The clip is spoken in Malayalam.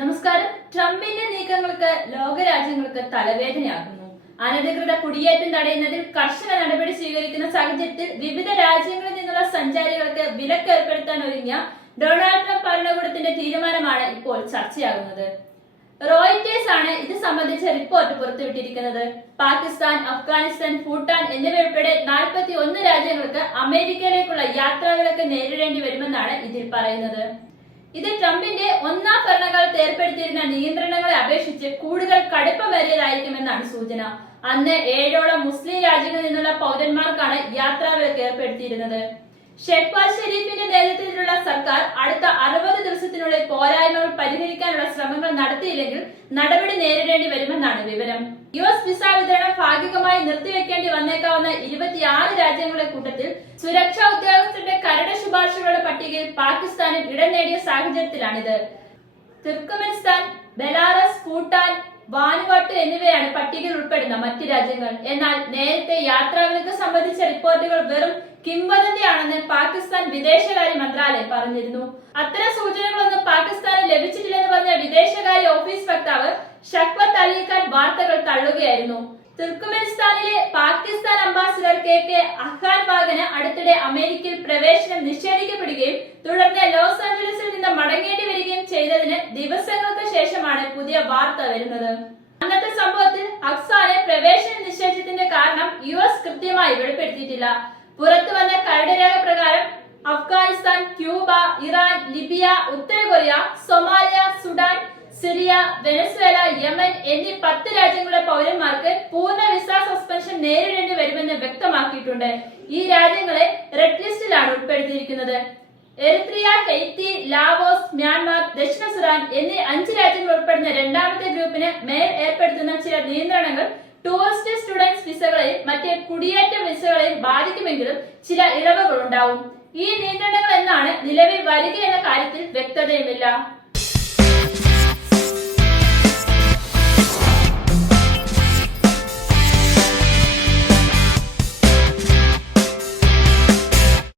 നമസ്കാരം. ട്രംപിന്റെ നീക്കങ്ങൾക്ക് ലോകരാജ്യങ്ങൾക്ക് തലവേദനയാകുന്നു. അനധികൃത കുടിയേറ്റം തടയുന്നതിൽ കർശന നടപടി സ്വീകരിക്കുന്ന സാഹചര്യത്തിൽ വിവിധ രാജ്യങ്ങളിൽ നിന്നുള്ള സഞ്ചാരികൾക്ക് വിലക്ക് ഏർപ്പെടുത്താൻ ഒരുങ്ങിയ ഡൊണാൾഡ് ട്രംപ് ഭരണകൂടത്തിന്റെ തീരുമാനമാണ് ഇപ്പോൾ ചർച്ചയാകുന്നത്. റോയിറ്റേഴ്സ് ആണ് ഇത് സംബന്ധിച്ച റിപ്പോർട്ട് പുറത്തുവിട്ടിരിക്കുന്നത്. പാകിസ്ഥാൻ അഫ്ഗാനിസ്ഥാൻ ഭൂട്ടാൻ എന്നിവയുൾപ്പെടെ നാൽപ്പത്തി ഒന്ന് രാജ്യങ്ങൾക്ക് അമേരിക്കയിലേക്കുള്ള യാത്രാവിലക്ക് നേരിടേണ്ടി വരുമെന്നാണ് ഇതിൽ പറയുന്നത്. ഇത് ട്രംപിന്റെ ഒന്നാം ഭരണകാലത്ത് ഏർപ്പെടുത്തിയിരുന്ന നിയന്ത്രണങ്ങളെ അപേക്ഷിച്ച് കൂടുതൽ കടുപ്പമേറിയതായിരിക്കുമെന്നാണ് സൂചന. അന്ന് ഏഴോളം മുസ്ലിം രാജ്യങ്ങളിൽ നിന്നുള്ള പൗരന്മാർക്കാണ് യാത്രാവിലക്ക് ഏർപ്പെടുത്തിയിരുന്നത്. ഷെഹ്ബാസ് ഷെരീഫിന്റെ നേതൃത്വത്തിലുള്ള സർക്കാർ അടുത്ത അറുപത് ദിവസത്തിനുള്ളിൽ പോരായ്മകൾ പരിഹരിക്കാനുള്ള ശ്രമങ്ങൾ നടത്തിയില്ലെങ്കിൽ നടപടി നേരിടേണ്ടി വരുമെന്നാണ് വിവരം. യു എസ് വിസ വിതരണം ഭാഗികമായി നിർത്തിവെക്കേണ്ടി വന്നേക്കാവുന്ന ഇരുപത്തിയാറ് രാജ്യങ്ങളുടെ കൂട്ടത്തിൽ സുരക്ഷാ ഉദ്യോഗസ്ഥരുടെ കരട് ശുപാർശകളുടെ പട്ടികയിൽ പാകിസ്ഥാനും ഇടം നേടിയ സാഹചര്യത്തിലാണിത്. തുർക്കമെനിസ്ഥാൻ ബെലാറസ് ഭൂട്ടാൻ വാനുവാട്ട് എന്നിവയാണ് പട്ടികയിൽ ഉൾപ്പെടുന്ന മറ്റ് രാജ്യങ്ങൾ. എന്നാൽ നേരത്തെ യാത്രാവിലക്ക് സംബന്ധിച്ച റിപ്പോർട്ടുകൾ വെറും കിംവദന്തിയാണെന്ന് പാകിസ്ഥാൻ വിദേശകാര്യ മന്ത്രാലയം പറഞ്ഞിരുന്നു. അത്തരം സൂചനകളൊന്നും പാകിസ്ഥാന് ലഭിച്ചിട്ടില്ലെന്ന് പറഞ്ഞ വിദേശകാര്യ ഓഫീസ് വക്താവ് ഷക്വത്ത് അലി ഖാൻ വാർത്തകൾ തള്ളുകയായിരുന്നു. തുർക്കമെനിസ്ഥാനിലെ പാകിസ്ഥാൻ കെ കെ അഹാൻ വാഗന് അടുത്തിടെ അമേരിക്കയിൽ പ്രവേശനം നിഷേധിക്കപ്പെടുകയും തുടർന്ന് ലോസ് ആഞ്ചലസിൽ നിന്ന് മടങ്ങേണ്ടി വരികയും ചെയ്തതിന് ദിവസങ്ങൾക്ക് ശേഷമാണ് പുതിയ വാർത്ത വരുന്നത്. അന്നത്തെ സംഭവത്തിൽ അക്സാനെ പ്രവേശന നിഷേധത്തിന്റെ കാരണം യു എസ് കൃത്യമായി വെളിപ്പെടുത്തിയിട്ടില്ല. പുറത്തു വന്ന കരട് രേഖ പ്രകാരം അഫ്ഗാനിസ്ഥാൻ ക്യൂബ ഇറാൻ ലിബിയ ഉത്തര Korea Somalia Sudan Syria Venezuela Yemen എന്നീ പത്ത് രാജ്യങ്ങളുടെ പൗരന്മാർക്ക് പൂർണ വിസ സസ്പെൻഷൻ നേരിടേണ്ടി വ്യക്തമാക്കിയിട്ടുണ്ട്. ഈ രാജ്യങ്ങളെ റെഡ് ലിസ്റ്റിലാണ് ഉൾപ്പെടുത്തിയിരിക്കുന്നത്. എറിത്രിയ കൈത്തി ലാവോസ് മ്യാൻമാർ ദക്ഷിണ സുഡാൻ എന്നീ അഞ്ച് രാജ്യങ്ങൾ ഉൾപ്പെടുന്ന രണ്ടാമത്തെ ഗ്രൂപ്പിന് മേൽ ഏർപ്പെടുത്തുന്ന ചില നിയന്ത്രണങ്ങൾ ടൂറിസ്റ്റ് സ്റ്റുഡൻസ് വിസകളെയും മറ്റ് കുടിയേറ്റ വിസകളെയും ബാധിക്കുമെങ്കിലും ചില ഇളവുകൾ ഉണ്ടാവും ഈ നിയന്ത്രണങ്ങൾ എന്നാണ് നിലവിൽ വരിക എന്ന കാര്യത്തിൽ വ്യക്തതയുമില്ല.